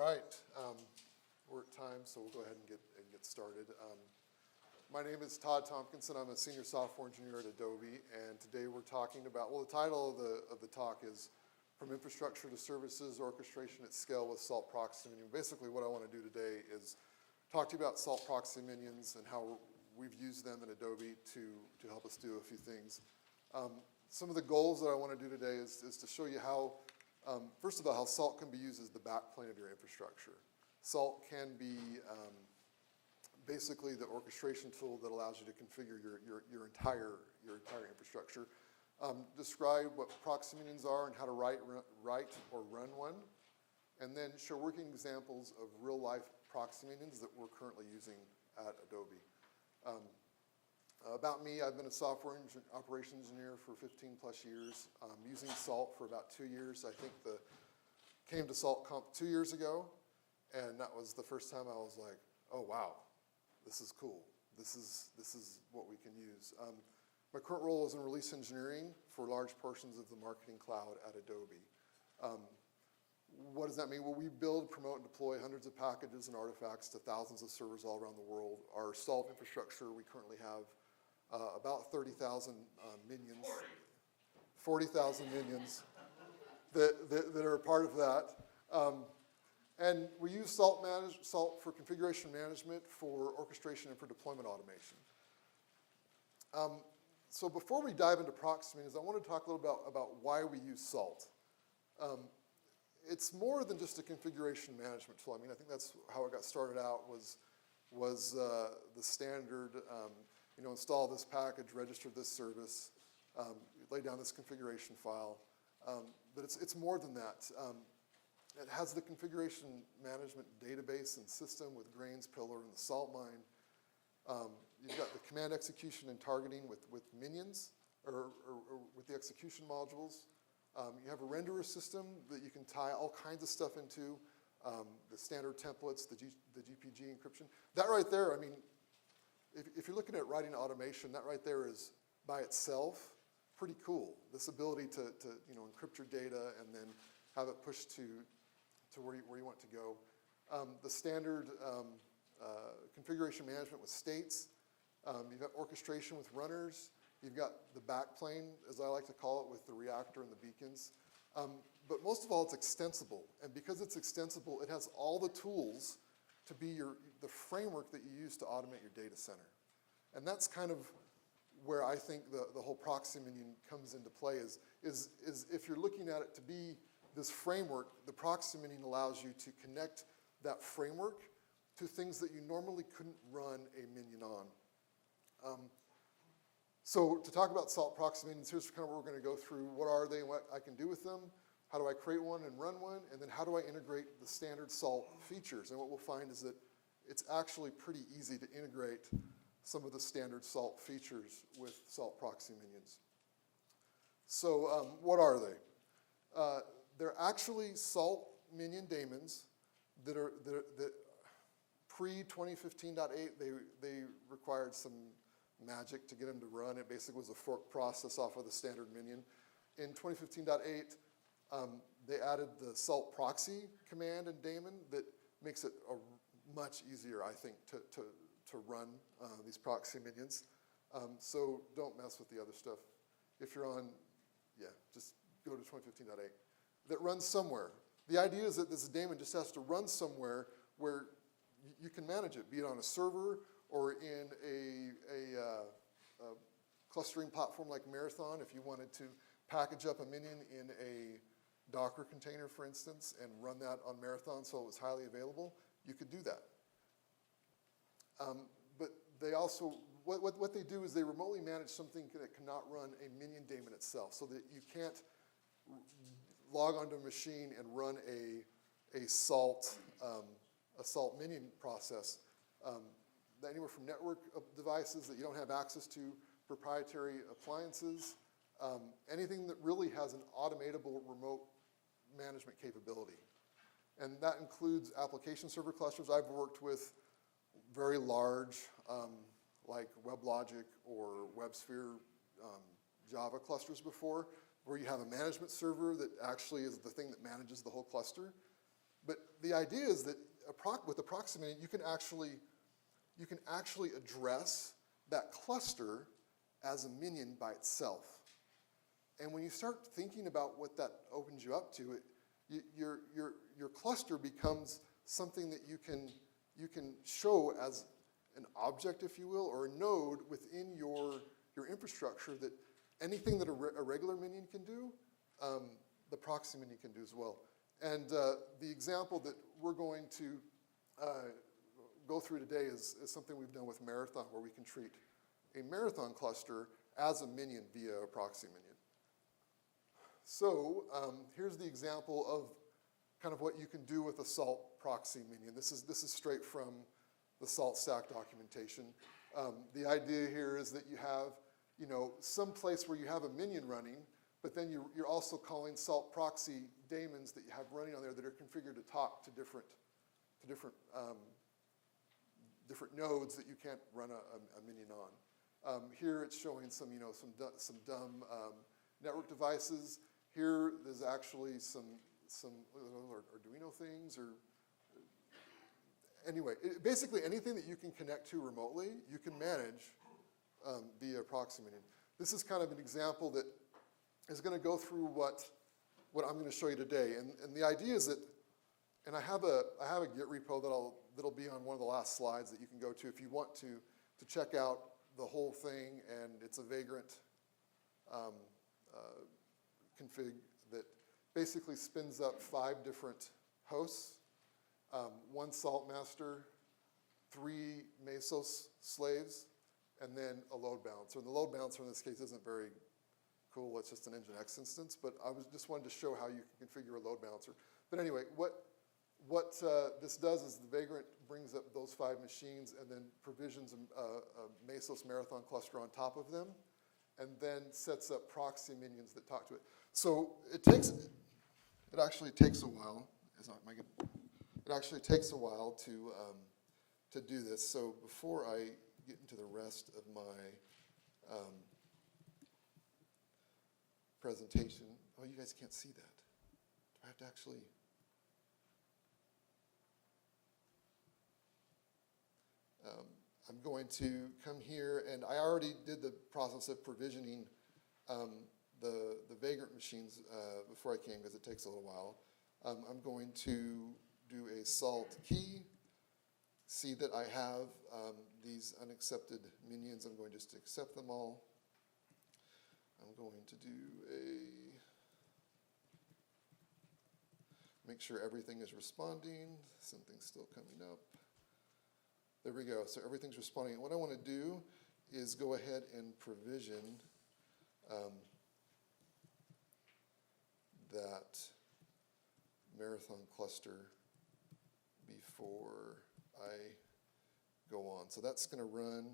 right, we're at time, so we'll go ahead and get started. My name is Todd Tomkinson. I'm a senior software engineer at Adobe, and today we're talking about, well, the title of the talk is From Infrastructure to Services, Orchestration at Scale with Salt Proxy Minion. Basically, what I want to do today is talk to you about Salt Proxy Minions and how we've used them in Adobe to help us do a few things. Some of the goals that I want to do today is to show you how, first of all, how Salt can be used as the backplane of your infrastructure. Salt can be basically the orchestration tool that allows you to configure your entire infrastructure. Describe what proxy minions are and how to write or run one, and then show working examples of real-life proxy minions that we're currently using at Adobe. About me, I've been a software operations engineer for 15 plus years, using Salt for about 2 years. I think came to Salt Conf 2 years ago, and that was the first time I was like, oh wow, this is cool. This is what we can use. My current role is in release engineering for large portions of the marketing cloud at Adobe. What does that mean? Well, we build, promote, and deploy hundreds of packages and artifacts to thousands of servers all around the world. Our Salt infrastructure, we currently have about 30,000 minions, 40,000 minions that are a part of that. And we use Salt for configuration management, for orchestration, and for deployment automation. So before we dive into proxy minions, I want to talk a little about why we use Salt. It's more than just a configuration management tool. I mean, I think that's how it got started out, was the standard, install this package, register this service, lay down this configuration file. But it's more than that. It has the configuration management database and system with Grains, Pillar, and the Salt Mine. You've got the command execution and targeting with minions, or with the execution modules. You have a renderer system that you can tie all kinds of stuff into, the standard templates, the GPG encryption. That right there, I mean, if you're looking at writing automation, that right there is, by itself, pretty cool. This ability to encrypt your data and then have it pushed to where you want to go. The standard configuration management with states. You've got orchestration with runners. You've got the backplane, as I like to call it, with the reactor and the beacons. But most of all, it's extensible. And because it's extensible, it has all the tools to be the framework that you use to automate your data center. And that's kind of where I think the whole proxy minion comes into play, is if you're looking at it to be this framework, the proxy minion allows you to connect that framework to things that you normally couldn't run a minion on. So to talk about Salt Proxy Minions, here's kind of what we're going to go through. What are they and what I can do with them? How do I create one and run one? And then how do I integrate the standard Salt features? And what we'll find is that it's actually pretty easy to integrate some of the standard Salt features with Salt Proxy Minions. So what are they? They're actually Salt Minion daemons that pre-2015.8, they required some magic to get them to run. It basically was a fork process off of the standard minion. In 2015.8, they added the Salt Proxy command and daemon that makes it much easier, I think, to run these proxy minions. So don't mess with the other stuff. If you're on, just go to 2015.8. That runs somewhere. The idea is that this daemon just has to run somewhere where you can manage it, be it on a server or in a clustering platform like Marathon. If you wanted to package up a minion in a Docker container, for instance, and run that on Marathon so it was highly available, you could do that. But they also, what they do is they remotely manage something that cannot run a minion daemon itself, so that you can't log onto a machine and run a Salt minion process. Anywhere from network devices that you don't have access to, proprietary appliances, anything that really has an automatable remote management capability. And that includes application server clusters. I've worked with very large, like WebLogic or WebSphere Java clusters before, where you have a management server that actually is the thing that manages the whole cluster. But the idea is that with the Proxy Minion, you can actually address that cluster as a minion by itself. And when you start thinking about what that opens you up to, your cluster becomes something that you can show as an object, if you will, or a node within your infrastructure that anything that a regular minion can do, the Proxy Minion can do as well. And the example that we're going to go through today is something we've done with Marathon, where we can treat a Marathon cluster as a minion via a Proxy Minion. So here's the example of kind of what you can do with a Salt Proxy Minion. This is straight from the SaltStack documentation. The idea here is that you have, some place where you have a minion running, but then you're also calling Salt Proxy daemons that you have running on there that are configured to talk to different nodes that you can't run a minion on. Here it's showing some dumb network devices. Here there's actually some Arduino things, or anyway, basically anything that you can connect to remotely, you can manage via Proxy Minion. This is kind of an example that is going to go through what I'm going to show you today, and the idea is that, and I have a Git repo that'll be on one of the last slides that you can go to if you want to check out the whole thing, and it's a Vagrant config that basically spins up 5 different hosts, 1 Salt master, 3 Mesos slaves, and then a load balancer. And the load balancer in this case isn't very cool. It's just an Nginx instance, but I just wanted to show how you can configure a load balancer. But anyway, what this does is the Vagrant brings up those 5 machines and then provisions a Mesos Marathon cluster on top of them, and then sets up Proxy Minions that talk to it. So it actually takes a while. It actually takes a while to do this. So before I get into the rest of my presentation, oh, you guys can't see that. Do I have to actually? I'm going to come here, and I already did the process of provisioning the Vagrant machines before I came, because it takes a little while. I'm going to do a salt key, see that I have these unaccepted minions. I'm going just to accept them all. I'm going to do make sure everything is responding. Something's still coming up. There we go. So everything's responding. And what I want to do is go ahead and provision that Marathon cluster before I go on. So that's going to run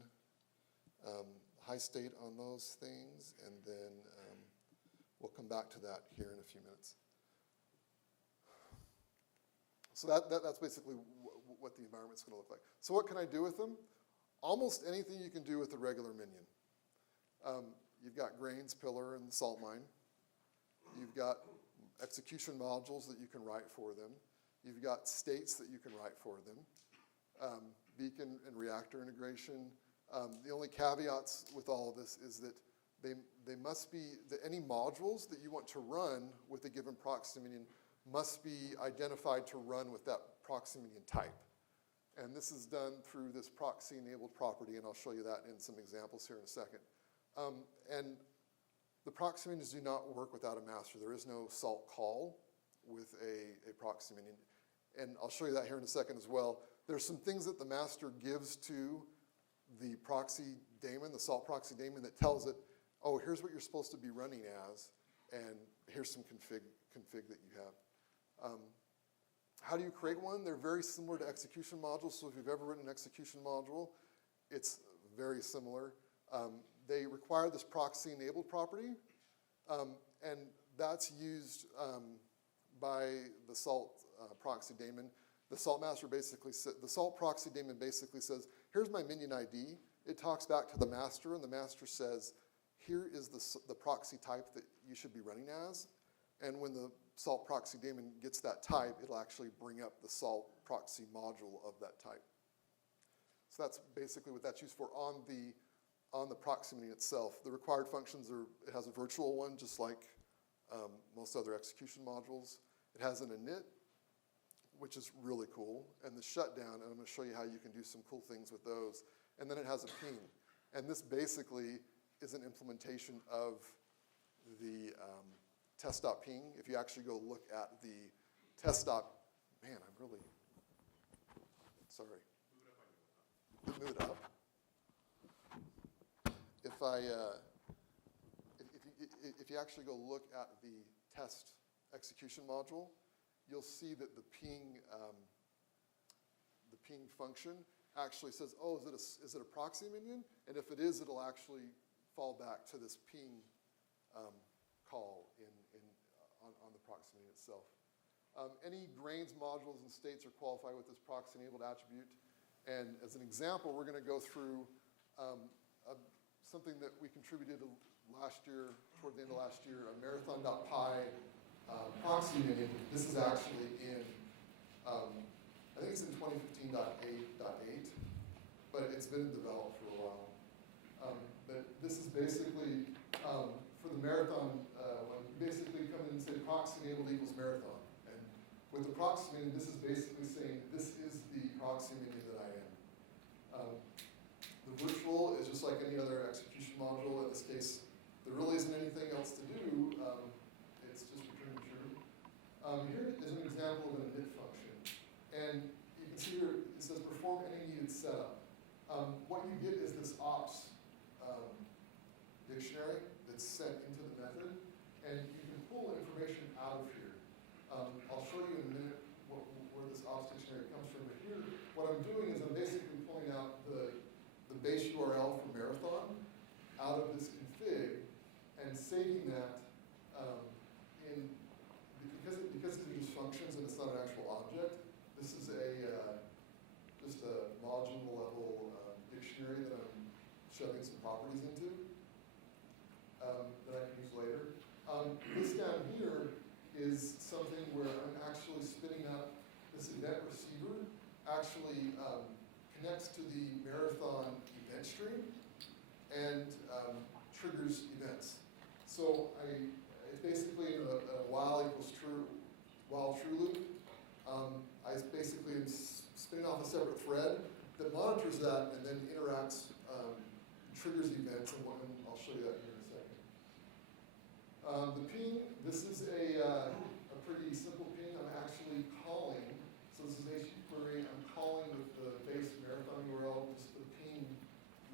high state on those things, and then we'll come back to that here in a few minutes. So that's basically what the environment's going to look like. So what can I do with them? Almost anything you can do with a regular minion. You've got grains, pillar, and salt mine. You've got execution modules that you can write for them. You've got states that you can write for them. Beacon and reactor integration. The only caveats with all of this is that they must be, any modules that you want to run with a given Proxy Minion must be identified to run with that Proxy Minion type. And this is done through this proxy-enabled property, and I'll show you that in some examples here in a second. And the Proxy Minions do not work without a master. There is no salt call with a Proxy Minion. And I'll show you that here in a second as well. There's some things that the master gives to the proxy daemon, the Salt Proxy daemon, that tells it, oh, here's what you're supposed to be running as, and here's some config that you have. How do you create one? They're very similar to execution modules, so if you've ever written an execution module, it's very similar. They require this proxy-enabled property, and that's used by the Salt Proxy daemon. The Salt master basically, the Salt Proxy daemon basically says, here's my minion ID. It talks back to the master, and the master says, here is the proxy type that you should be running as. And when the Salt Proxy daemon gets that type, it'll actually bring up the Salt Proxy module of that type. So that's basically what that's used for on the Proxy Minion itself. The required functions it has a virtual one, just like most other execution modules. It has an init, which is really cool, and the shutdown, and I'm going to show you how you can do some cool things with those. And then it has a ping. And this basically is an implementation of the test.ping. If you actually go look at the man, I'm really, sorry. Move it up. If you actually go look at the test execution module, you'll see that the ping function actually says, oh, is it a proxy minion? And if it is, it'll actually fall back to this ping call on the proxy minion itself. Any grains, modules, and states are qualified with this proxy-enabled attribute. And as an example, we're going to go through something that we contributed last year, toward the end of last year, a marathon.py proxy minion. This is actually in, I think it's in 2015.8, but it's been developed for a while. But this is basically, for the marathon one, you basically come in and say proxy-enabled equals marathon. And with the proxy minion, this is basically saying this is the proxy minion that I am. The virtual is just like any other execution module. In this case, there really isn't anything else to do. It's just returning true. Here is an example of an init function. And you can see here, it says perform any needed setup. What you get is this ops dictionary that's sent into the method, and you can pull information out of here. I'll show you in a minute where this ops dictionary comes from, but here, what I'm doing is I'm basically pulling out the base URL for Marathon out of this config and saving that because it uses functions and it's not an actual object. This is just a module level dictionary that I'm shoving some properties into that I can use later. This down here is something where I'm actually spinning up this event receiver, actually connects to the Marathon event stream and triggers events. So it's basically a while equals true, while true loop. I basically am spinning off a separate thread that monitors that and then interacts, triggers events, and I'll show you that here in a second. The ping, this is a pretty simple ping. I'm actually calling, so this is HTTP query, I'm calling with the base Marathon URL, just the ping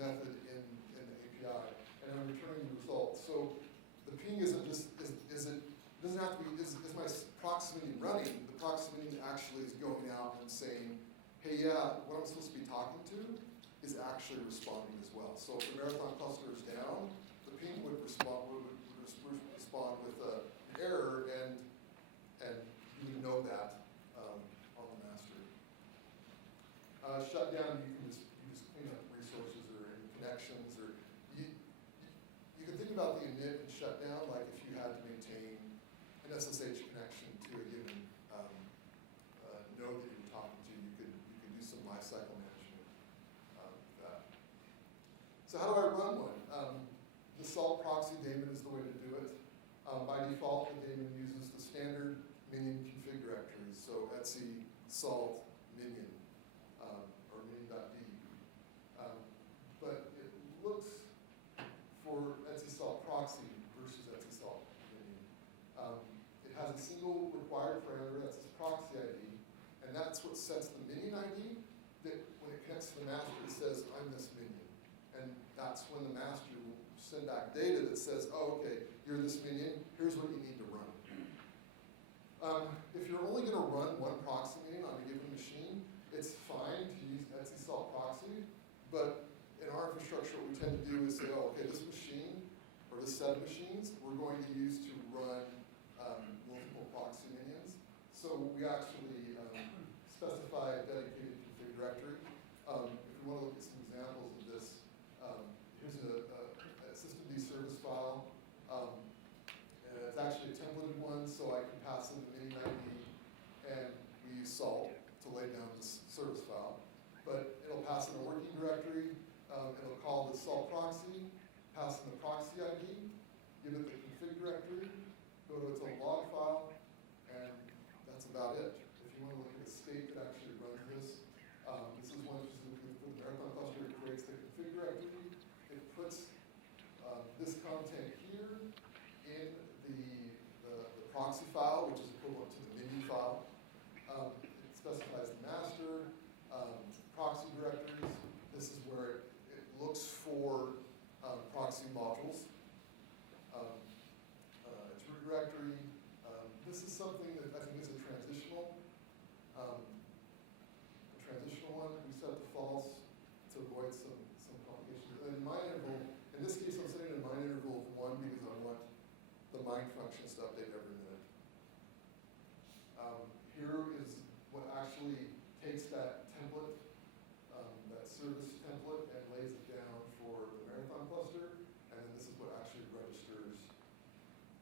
method in the API, and I'm returning the result. So the ping isn't just, it doesn't have to be, is my proxy minion running? The proxy minion actually is going out and saying, hey, yeah, what I'm supposed to be talking to is actually responding as well. So if the Marathon cluster is down, the ping would respond with an error, and you would know that on the master. Shutdown, you just clean up resources or connections, or you can think about the init and shutdown like if you had to maintain an SSH connection to a given node that you were talking to. You could do some lifecycle management with that. So how do I run one? The Salt Proxy daemon is the way to do it. By default, the daemon uses the standard minion config directories, so etc salt minion or minion.d. But it looks for etc salt proxy versus etc salt minion. It has a single required parameter, that's its proxy ID, and that's what sets the minion ID, that when it connects to the master, it says, I'm this minion. And that's when the master will send back data that says, oh, okay, you're this minion, here's what you need to run. If you're only going to run one proxy minion on a given machine, it's fine to use etc salt proxy, but in our infrastructure, what we tend to do is say, oh, okay, this machine, or this set of machines, we're going to use to run multiple proxy minions. So we actually specify a dedicated config directory. If we want to look at some examples of this, here's a systemd service file. It's actually a templated one, so go to its own log file, and that's about it. If you want to look at a state that actually runs this, this is one specifically for the Marathon cluster. It creates the config directory. It puts this content here in the proxy file, which is equivalent to the minion file. It specifies the master, proxy directories. This is where it looks for proxy modules. Its root directory. This is something that I think is a transitional one. We set to false to avoid some complications. And in mine interval, in this case, I'm setting a mine interval of 1 because I want the mine functions to update every minute. Here is what actually takes that template, that service template, and lays it down for the Marathon cluster, and then this is what actually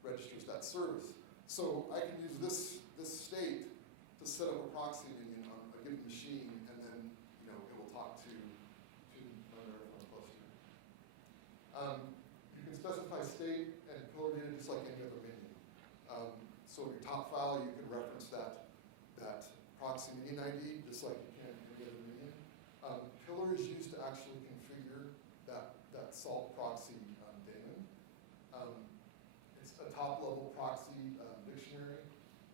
registers that service. So I can use this state to set up a proxy minion on a given machine, and then it will talk to my Marathon cluster. You can specify state and pillar data just like any other minion. So in your top file, you can reference that proxy minion ID just like you can in any other minion. Pillar is used to actually configure that Salt Proxy daemon. It's a top-level proxy dictionary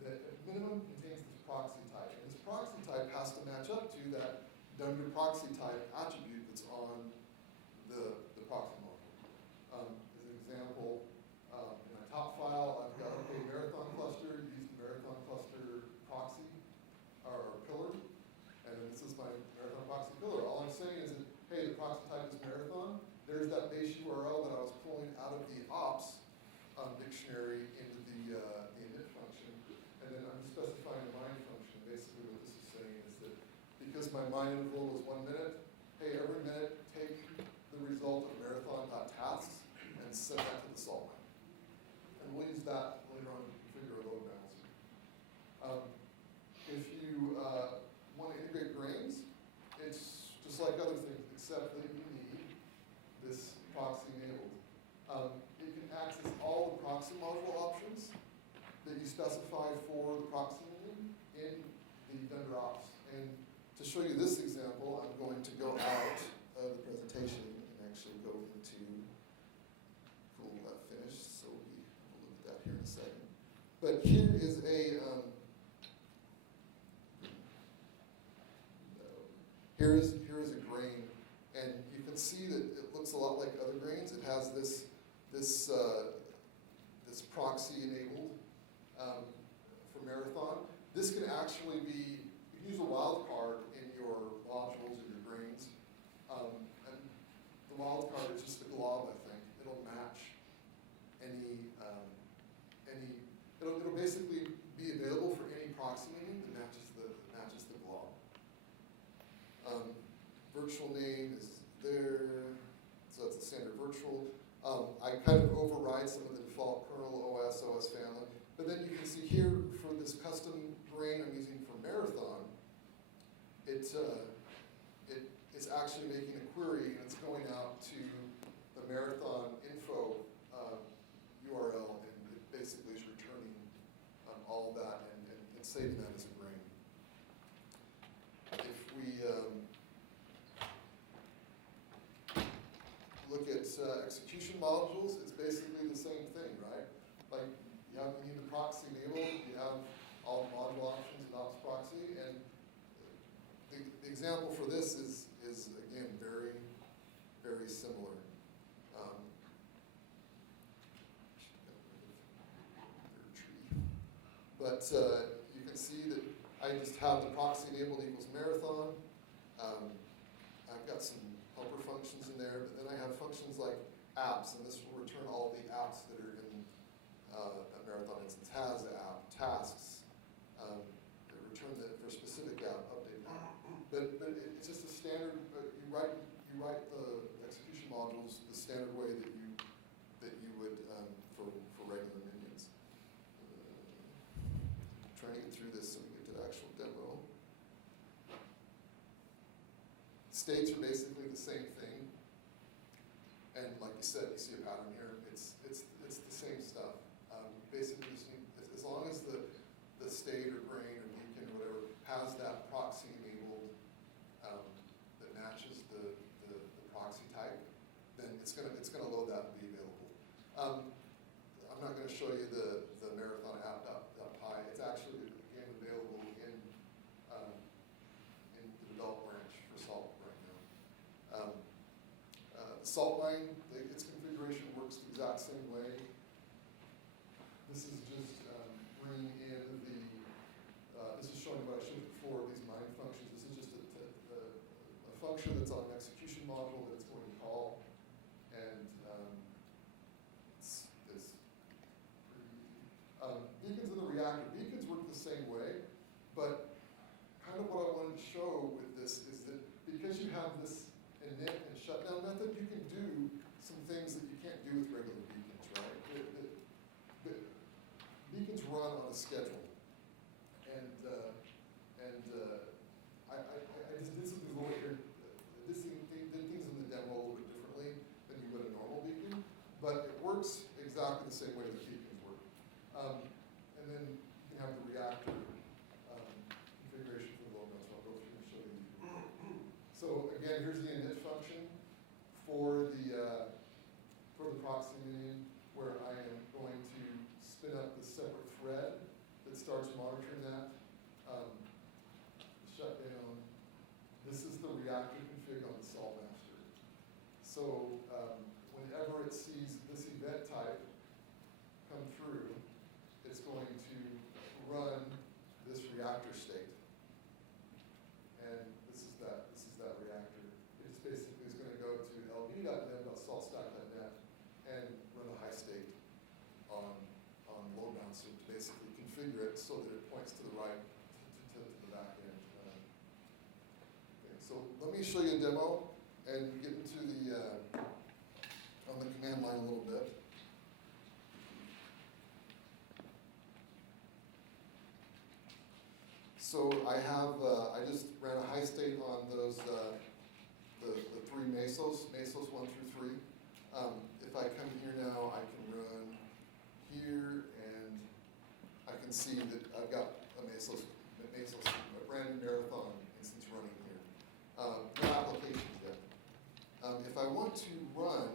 that at minimum contains this proxy type. And this proxy type has to match up to that under proxy type attribute that's on the proxy module. As an example, in my top file, I've got, okay, Marathon cluster, use the Marathon cluster proxy, or pillar, and then this is my Marathon proxy pillar. All I'm saying is that, hey, the proxy type is Marathon. There's that base URL that I was pulling out of the ops dictionary into the init function, and then I'm specifying a mine function. Basically what this is saying is that because my mine interval was 1 minute, hey, every minute take the result of marathon.tasks and send that to the salt mine. And we'll use that later on to configure a load balancer. If you want to integrate grains, it's just like other things, except that you need this proxy enabled. It can access all the proxy module options that you specify for the proxy minion in the vendor ops. And to show you this example, I'm going to go out of the presentation and actually go into cool finished. So we'll look at that here in a second. But here is a here is a grain, and you can see that it looks a lot like other grains. It has this proxy enabled for Marathon. This can actually be, you can use a wildcard in your modules or your grains. And the wildcard is just a glob, I think. It'll match it'll basically be available for any proxy minion that matches the glob. Virtual name is there, so that's the standard virtual. I kind of override some of the default kernel OS family, but then you can see here for this custom grain I'm using for Marathon, it's actually making a query and it's going out to the Marathon info URL, and it basically is returning all of that and saving that as a grain. If we look at execution modules, it's basically the same thing, right? Like you need the proxy enabled, you have all the module options in ops proxy, and the example for this is again very, very similar. But you can see that I just have the proxy enabled equals Marathon. I've got some helper functions in there, but then I have functions like apps, and this will return all the apps that are in a Marathon instance. Has app, tasks, return that for a specific app, update that. But it's just a standard. You write the execution modules the standard way that you would for regular minions. Trying to get through this so we get to the actual demo. States are basically the same thing, and like you said, you see a pattern here. It's the same stuff. Basically, just this is just bringing in the, this is showing what I showed before, these mine functions. This is just a function that's on an execution module that it's going to call. And it's pretty easy. Beacons in the reactor. Beacons work the same way, but kind of what I wanted to show with this is that because you have this init and shutdown method, you can do some things that you can't do with regular beacons, right? The beacons run on a schedule. And I just did something a little here. Did things in the demo a little bit differently than you would a normal beacon, but it works exactly the same way that beacons work. And then you can have the reactor configuration for the load notes. I'll go through and show you. So again, here's the init function for the proxy minion, where I am going to spin up the separate thread that starts monitoring that. Shutdown. This is the reactor config on the Salt master. So whenever it sees this event type come through, it's going to run this reactor state. And this is that reactor. It just basically is going to go to lb.dev.saltstack.net and run a high state on load balancer to basically configure it so that it points to the right, to the back end. Okay, so let me show you a demo and get into the on the command line a little bit. So I have I just ran a high state on those the three mesos 1 through 3. If I come here now, I can run here, and I can see that I've got a a brand new Marathon instance running here. No applications yet. If I want to run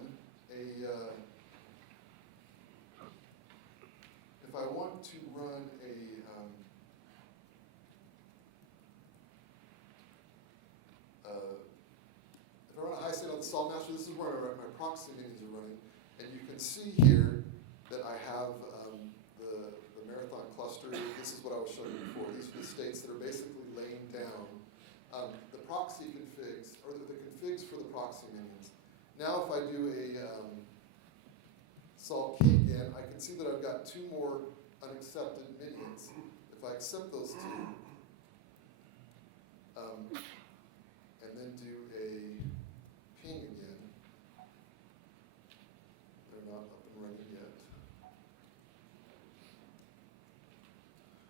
a high state on the Salt master, this is where my proxy minions are running, and you can see here that I have the Marathon cluster. This is what I was showing you before. These are the states that are basically laying down the proxy configs, or the configs for the proxy minions. Now if I do a Salt key again, I can see that I've got 2 more unaccepted minions. If I accept those 2, and then do a ping again, they're not up and running yet.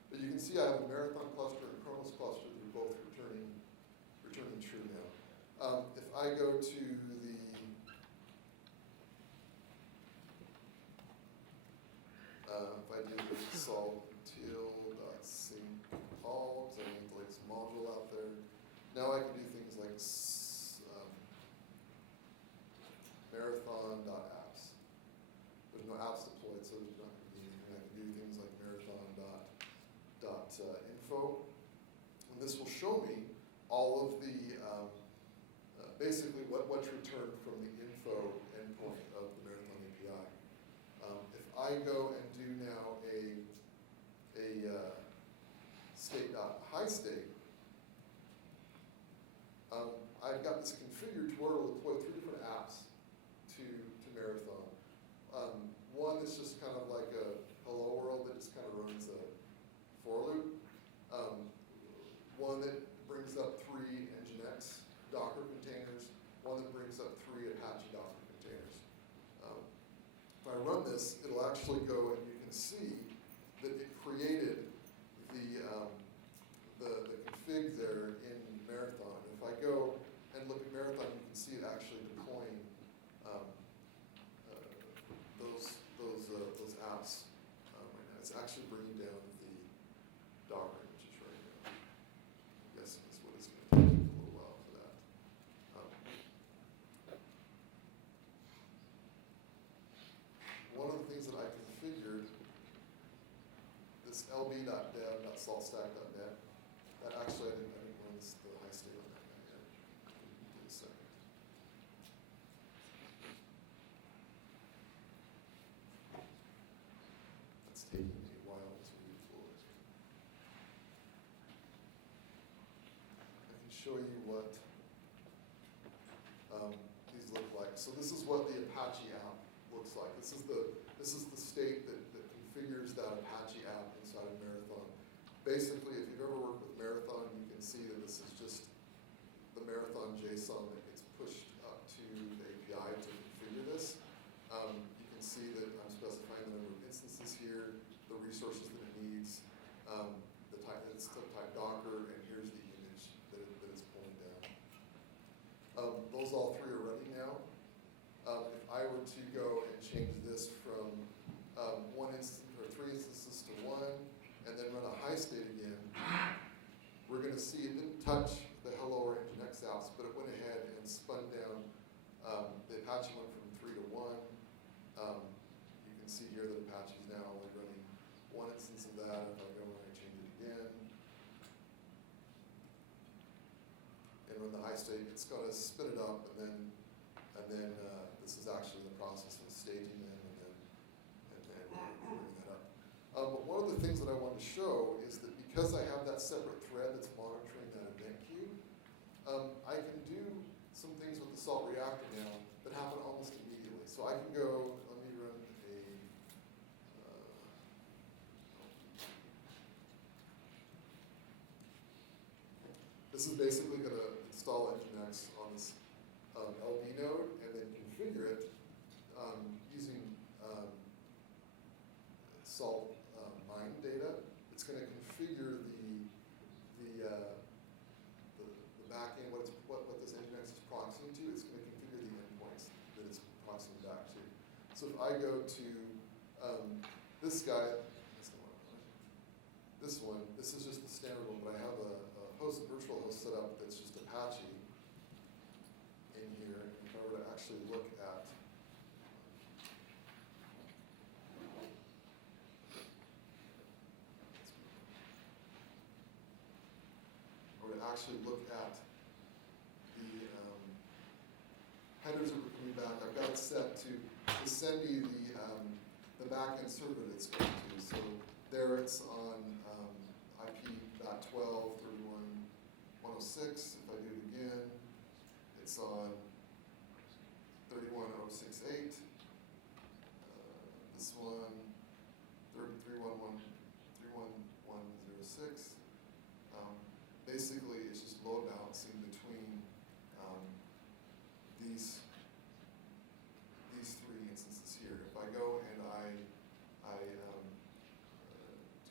But you can see I have a Marathon cluster and Chronos cluster that are both returning true now. If I go to the if I do the salt till.sync all, because I need the latest module out there, now I can do things like marathon.apps. There's no apps deployed, so there's not going to be anything. I can do things like marathon.info. And this will show me all of the, basically what's returned from the info endpoint of the Marathon API. If I go and do now a state.highstate, I've got this configured to where it'll deploy 3 different apps to Marathon. One is just kind of like a hello world that just kind of runs a for loop. One that brings up 3 Nginx Docker containers. One that brings up 3 Apache Docker containers. If I run this, it'll actually go and you can see that it created the config there in Marathon. If I go and look at Marathon, you can see it actually deploying those apps right now. It's actually bringing down the Docker images right now. I'm guessing is what it's going to take a little while for that. One of the things that I configured, this lb.dev.saltstack.net, that actually I didn't run the high state on that guy yet. Give me a second. That's taking a while to load. I can show you what these look like. So this is what the Apache app looks like. This is the state that configures that Apache app inside of Marathon. Basically, if you've ever worked with Marathon, you can see that this is just the Marathon JSON that gets pushed up to the API to configure this. You can see that I'm specifying the number of instances here, the resources that it needs, the type that it's type Docker, and here's the image that it's pulling down. Those all three are running now. If I were to go and change this from one instance or 3 instances to 1, and then run a high state again, we're going to see it didn't touch the hello or Nginx apps, but it went ahead and spun down. The Apache went from 3 to 1. You can see here that Apache is now only running 1 instance of that. If I go and I change it again, and run the high state, it's going to spin it up, and then this is actually the process of staging them, and then bringing that up. But one of the things that I want to show is that because I have that separate thread that's monitoring that event queue, I can do some things with the Salt Reactor now that happen almost immediately. So I can go, let me run a, this is basically going to install Nginx on this LB node and then configure it using Salt mine data. It's going to configure the back end, what this Nginx is proxying to. It's going to configure the endpoints that it's proxying back to. So if I go to this guy, this one, this is just the standard one, but I have a virtual host set up that's just Apache in here. If I were to actually look at the headers that were coming back, I've got it set to send you the backend server that it's going to. So there it's on IP.12.31.106. If I do it again, it's on 31.068. This one, 3.1.1.3.1.1.06. Basically, it's just load balancing between these 3 instances here. If I go and I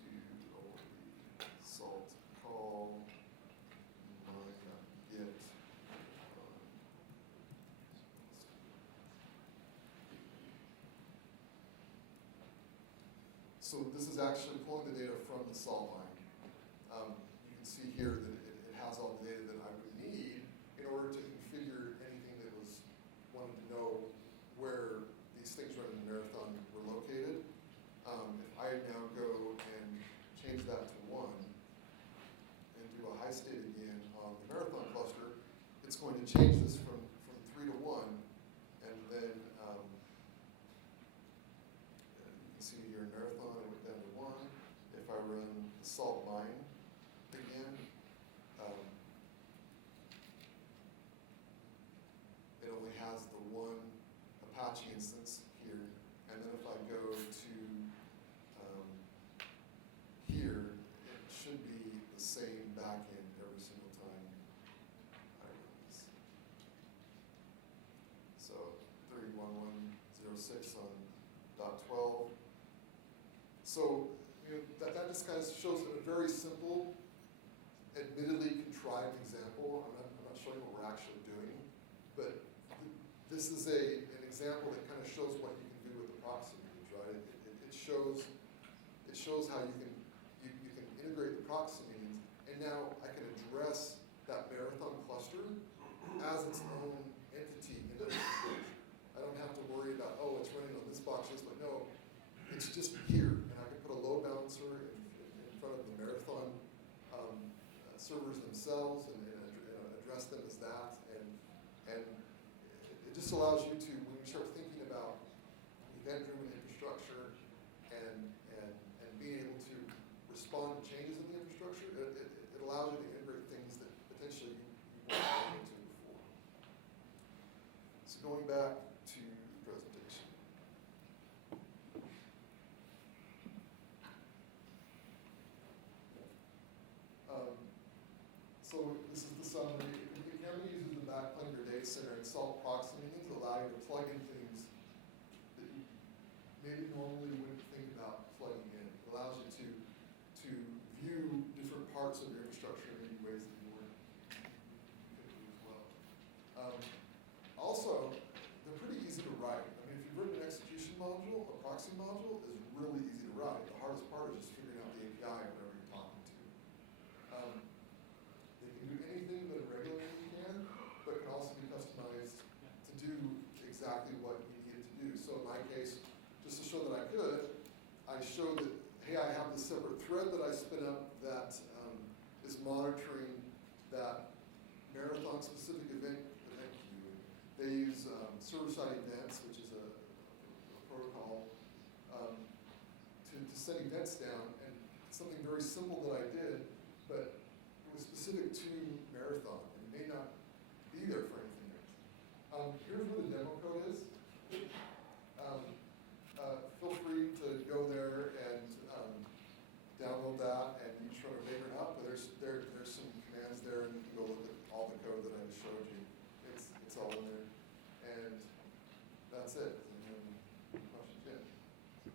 do the salt call, get so this is actually pulling the data from the salt mine. You can see here that it has all the data that I would need in order to configure anything that was wanted to know where these things running in Marathon were located. If I now go and change that to 1 and do a high state again on the Marathon cluster, it's going to change this from 3 to 1, and then you can see here in Marathon it went down to 1. If I run the salt mine again, it only has the 1 Apache instance here, and then if I go to here, it should be the same backend every single time I run this. So 31.1.06 on .12. So that just kind of shows a very simple, admittedly contrived example. I'm not showing what we're actually doing, but this is an example that kind of shows what you can do with the proxy minions, right? It shows how you can integrate the proxy minions, and now I can address that Marathon cluster as its own entity into the stage. I don't have to worry about, oh, it's running on this box, but no, it's just here, and I can put a load balancer in front of the Marathon servers themselves and address them as that, and it just allows you to, when you start thinking about event-driven infrastructure and respond to changes in the infrastructure. It allows you to integrate things that potentially you weren't going into before. So going back to the presentation. So this is the summary. It can be used in the backplane of your data center, and Salt Proxy Minions allow you to plug in things that you maybe normally wouldn't think about plugging in. It allows you to view different parts of your infrastructure in maybe ways that you weren't thinking as well. Also, they're pretty easy to write. I mean, if you've written an execution module, a proxy module is really easy to write. The hardest part is just figuring out the API of whatever you're talking to. They can do anything that a regular minion can, but can also be customized to do exactly what you need it to do. So in my case, just to show that I could, I show that, hey, I have this separate thread that I spin up that is monitoring that marathon-specific event queue. They use server-side events, which is a protocol, to send events down. And it's something very simple that I did, but it was specific to Marathon. It may not be there for anything else. Here's where the demo code is. Feel free to go there and download that, and you just run a vagrant up. But there's some commands there, and you can go look at all the code that I just showed you. It's all in there, and that's it. Questions? Yeah.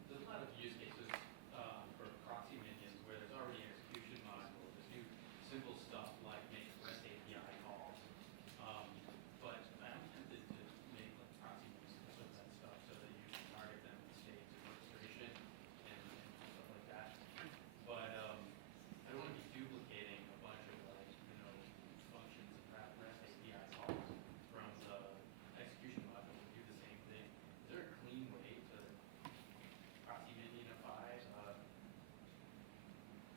There's a lot of use cases for proxy minions where there's already an execution module. Just do simple stuff like make REST API calls. But I'm tempted to make like proxy minions and some of that stuff so that you can target them with states and orchestration and stuff like that. But I don't want to be duplicating a bunch of like functions and REST API calls from the execution module to do the same thing. Is there a clean way to proxy minionify?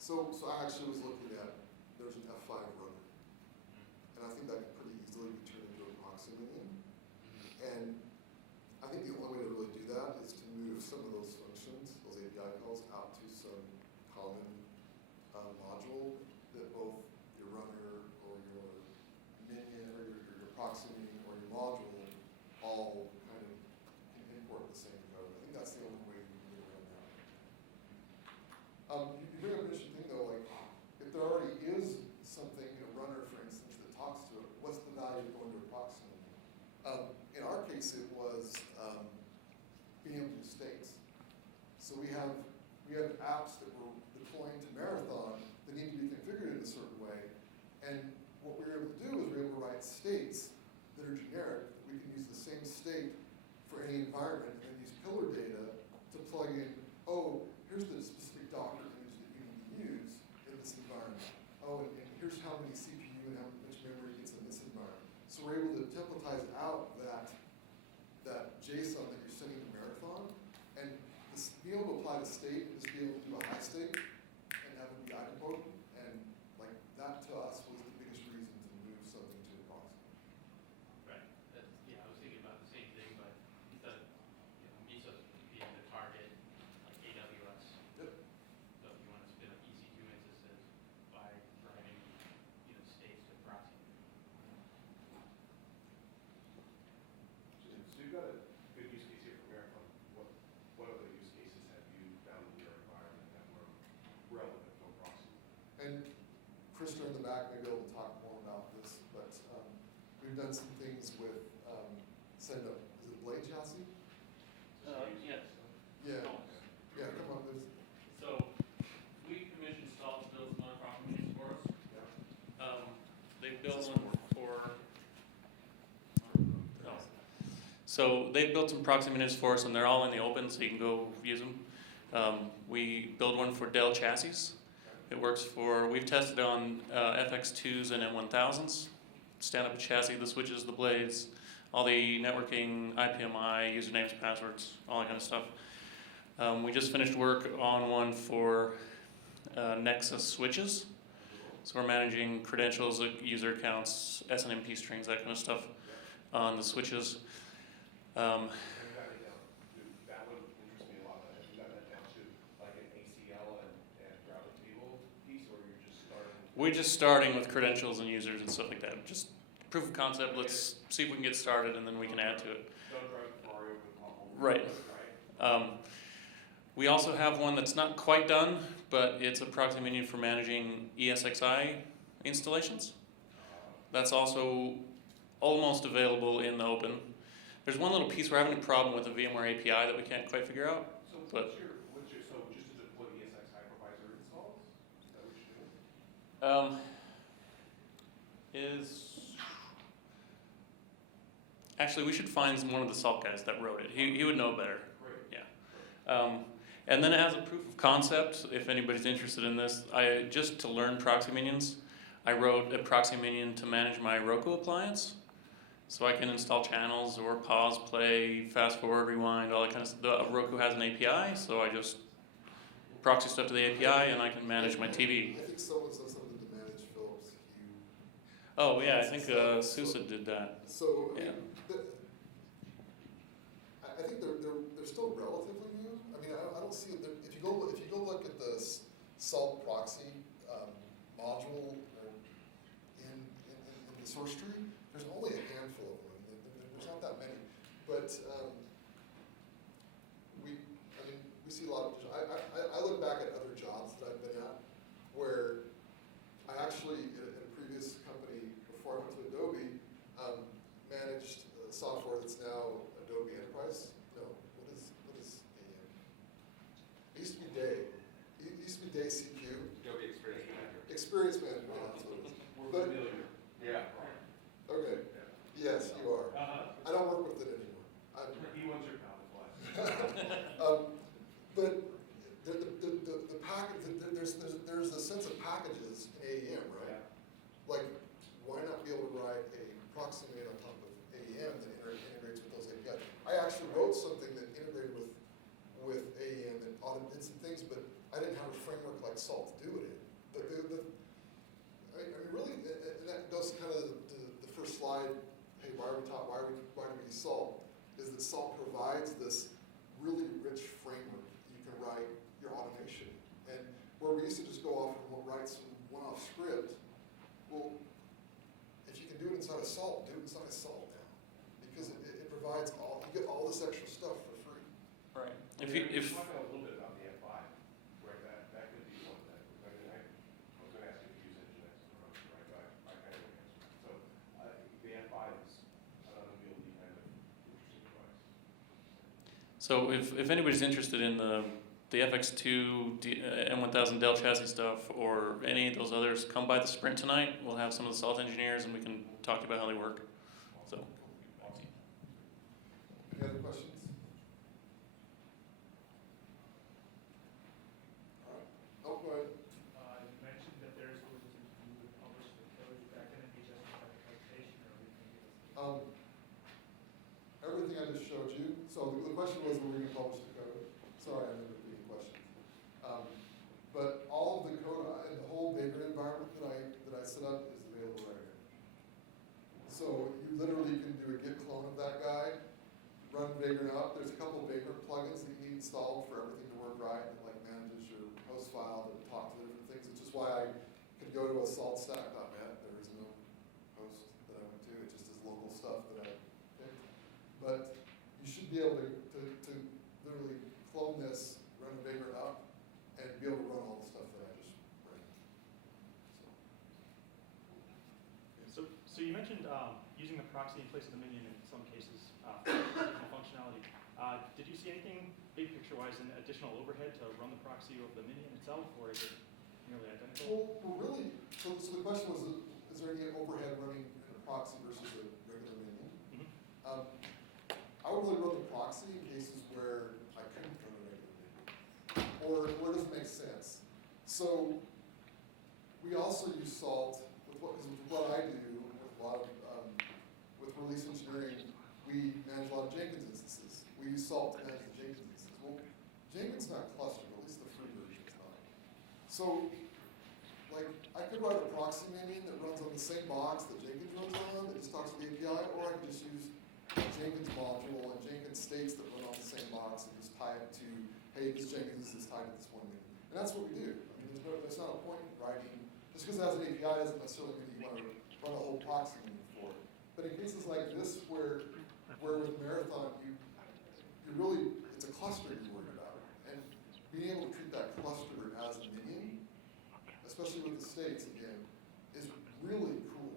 So I actually was looking at, there's an F5 runner, and I think that could pretty easily be turned into a proxy minion. And I think the only way to really do that is to move some of those functions, those API calls, out to some common module that both your runner or your minion or your proxy minion or your module all kind of can import the same code. I think that's the only way you can get around that. You bring up an interesting thing though, like if there already is something, a runner for instance, that talks to it, what's the value of going to a proxy minion? In our case, it was being able to do states. So we have apps that we're deploying to Marathon that need to be configured in a certain way, and what we were able to do is we were able to write states that are generic, that we can use the same state for any environment, and then use pillar data to plug in, oh, here's the specific Docker image that you need to use in this environment. Oh, and here's how many CPU and how much memory gets in this environment. So we're able to templatize out that JSON that you're sending to Marathon, and being able to apply the state and just be able to do a high state and have it be idempotent, and like that to us was the biggest reason to move something to a proxy. Right. Yeah, I was thinking about the same thing, but instead of Mesosphere being the target, like AWS. Yep. So if you want to spin up EC2 instances by driving states to proxy. So you've got a good use case here for Marathon. What other use cases have you found in your environment that were relevant to a proxy? And Krista in the back may be able to talk more about this, but we've done some things with send up, is it a blade chassis? Yes. Yeah. Yeah, come on, there's, So we commissioned Salt to build some nonprofit minions for us. They built one for. So they built some proxy minions for us, and they're all in the open, so you can go use them. We build one for Dell chassis. It works for, we've tested on FX2s and M1000s. Stand up a chassis, the switches, the blades, all the networking, IPMI, usernames, passwords, all that kind of stuff. We just finished work on one for Nexus switches. So we're managing credentials, user accounts, SNMP strings, that kind of stuff on the switches. That would interest me a lot. Have you got that down to like an ACL and route table We're just starting with credentials and users and stuff like that. Just proof of concept. Let's see if we can get started, and then we can add to it. Don't drive Ferrari with Apple. Right. We also have one that's not quite done, but it's a proxy minion for managing ESXi installations. That's also almost available in the open. There's one little piece we're having a problem with the VMware API that we can't quite figure out. So But- what's your, so just to deploy ESX hypervisor installs? Is that what you're doing? Actually, we should find one of the Salt guys that wrote it. He would know better. Great. And then as a proof of concept, if anybody's interested in this, just to learn proxy minions, I wrote a proxy minion to manage my Roku appliance. So I can install channels or pause, play, fast forward, rewind, all that kind of stuff. The Roku has an API, so I just proxy stuff to the API and I can manage my TV. I think someone said something to manage Philips Hue. Oh yeah, I think SUSE did that. So, I Yeah. mean, I think they're still relatively new. I mean, I don't see it. If you go look at the Salt Proxy module in the source tree, there's only a handful of them. There's not that many, but we see a lot of. I look back at other jobs that I've been at where I actually in a previous company before I went to Adobe managed software that's now Adobe Enterprise. No, what is AEM? It used to be Day. It used to be Day CQ. Adobe Experience Manager. Experience Management. Yeah, that's what it is. We're But- familiar. Yeah. Okay. Yes, you are. I don't work with it anymore. He wants your camouflage. But the package, there's a sense of packages in AEM, right? Like, why not be able to write a proxy minion on top of AEM that integrates with those APIs? I actually wrote something that integrated with AEM and did some things, but I didn't have a framework like Salt to do it in. But I mean, really, and that goes kind of the first slide. Hey, why do we use Salt? Is that Salt provides this really rich framework you can write your automation. And where we used to just go off and write some one-off script, well, if you can do it inside of Salt, do it inside of Salt now. Because it provides you get all this extra stuff for free. Right. If talk a little bit about the F5, right? That could be one that I was going to ask if you use Nginx or right? But I kind of answered. So the F5 is an unwieldy kind of interesting device. So if anybody's interested in the FX2 M1000 Dell chassis stuff or any of those others, come by the sprint tonight. We'll have some of the Salt engineers and we can talk to you about how they work. So. Any other questions? All right. Oh, go ahead. You mentioned that there's ways that you would publish the code. Is that going to be just like a presentation or everything? Everything I just showed you. So the question was, were we going to publish the code? Sorry, I'm repeating questions. But all of the code in the whole Vagrant environment that I set up is available right here. So you literally can do a git clone of that guy, run Vagrant up. There's a couple of Vagrant plugins that you need installed for everything to work right, that like manages your host file to talk to different things, which is why I could go to a SaltStack.net. There is no host that I went to. It just is local stuff that I picked. But you should be able to literally clone this, run Vagrant up, and be able to run all the stuff that I just ran. So you mentioned using the proxy in place of the minion in some cases for additional functionality. Did you see anything big picture-wise in additional overhead to run the proxy over the minion itself, or is it nearly identical? Well, really, so the question was, is there any overhead running in a proxy versus a regular minion? Mm-hmm. I would really run the proxy in cases where I couldn't run a regular minion, or where it doesn't make sense. So we also use Salt with what I do with a lot of with release engineering. We manage a lot of Jenkins instances. We use Salt to manage the Jenkins instances. Well, Jenkins not clustered, at least the free version is not. So, like, I could write a proxy minion that runs on the same box that Jenkins runs on, that just talks to the API, or I could just use Jenkins module and Jenkins states that run on the same box and just tie it to, hey, this Jenkins is tied to this one minion. And that's what we do. I mean, there's not a point in writing, just because it has an API doesn't necessarily mean you want to run a whole proxy minion for it. But in cases like this where with Marathon, it's a cluster you're worried about. And being able to treat that cluster as a minion, especially with the states again, is really cool.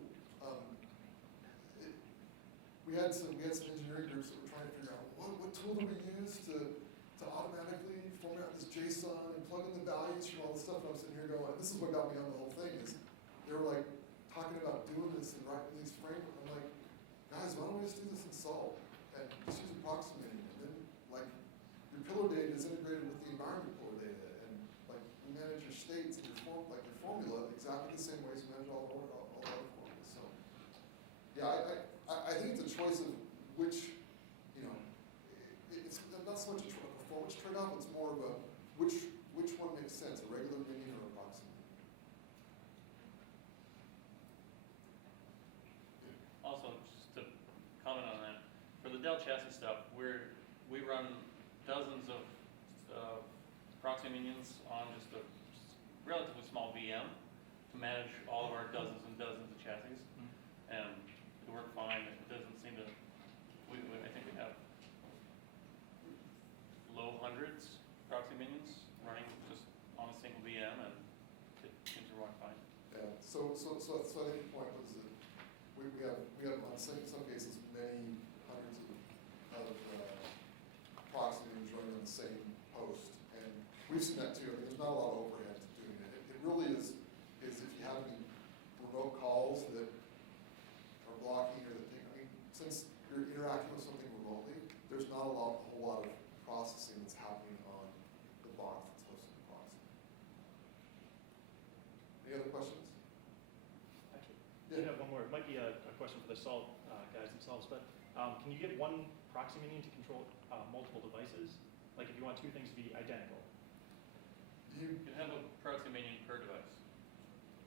We had some engineering groups that were trying to figure out what tool do we use to automatically format this JSON and plug in the values from all the stuff. And I'm sitting here going, this is what got me on the whole thing, is they were like talking about doing this and writing these frameworks. I'm like, guys, why don't we just do this in Salt and just use a proxy minion? And then like your pillar data is integrated with the environment pillar data, and like you manage your states and your formula exactly the same way as you manage all the other formulas. So yeah, I think it's a choice of which, it's not so much a performance trade-off, it's more of a which one makes sense, a regular minion or a proxy minion. Also, just to comment on that, for the Dell chassis stuff, we run dozens of proxy minions on just a relatively small VM to manage all of our dozens and dozens of chassis, and it worked fine. It doesn't seem to. I think we have low hundreds proxy minions running just on a single VM, and it seems to run fine. Yeah. So I think the point was that we have on some cases many hundreds of proxy minions running on the same host, and we've seen that too. I mean, there's not a lot of overhead to doing it. It really is if you have any remote calls that are blocking or that take. I mean, since you're interacting with something remotely, there's not a whole lot of processing that's happening on the box that's hosting the proxy. Any other questions? Actually, Yeah. I have one more. It might be a question for the Salt guys themselves, but can you get one proxy minion to control multiple devices? Like if you want two things to be identical. You can have a proxy minion per device.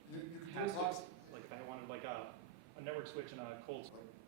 You can do Has to, proxy. like if I wanted like a network switch and a cold switch. Like